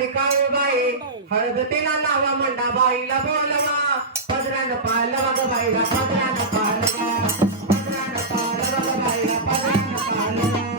आली काळूबाई हळद तिला लावा मंडा बाईला बोलवा पदरानं पालवा ग बाईला पदरानं पालवा पदरानं पालवा ग बाईला पदरानं पालवा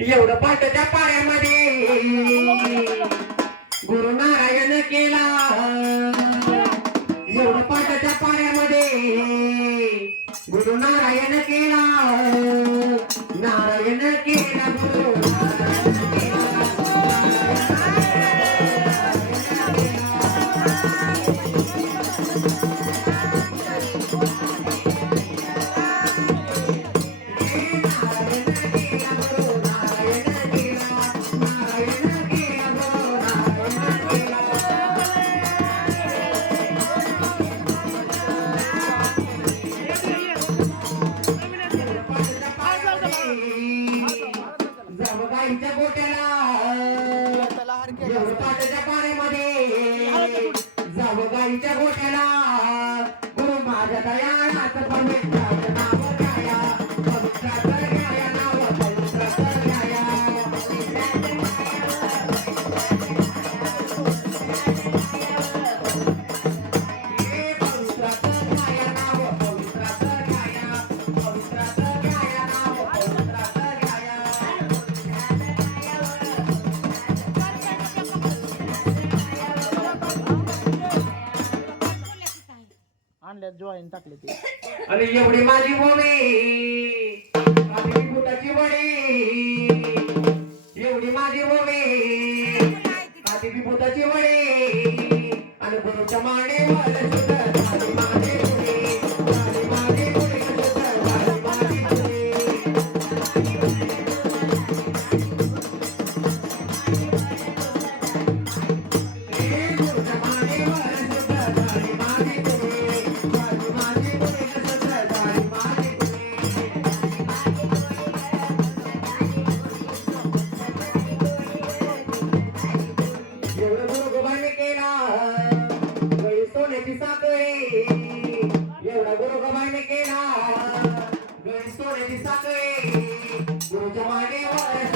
एवढं पाटाच्या पाण्यामध्ये गुरु नारायण केला एवढं पाटाच्या पाण्यामध्ये गुरु नारायण केला नारायण केला गुरु पाटाच्या पाण्यामध्ये जाव गाईच्या गोठ्याला गुरु माझ्या दयाळात पवित्राचं नाव घ्या पवित्राचं घ्या नाव पवित्राचं घ्या जॉईन टाकले ते आणि एवढी माझी बोवी माझी बुटाची वडी एवढी माझी बोवी माझी बुटाची वडी आणि गुरुच्या मांडीवर झाली माझी बोवी झाली माझी बोवी झाली माझी बोवी एवढा गुरु गबाईने केला गणेश सोन्याची साखळी गुरुच्या मांडीवर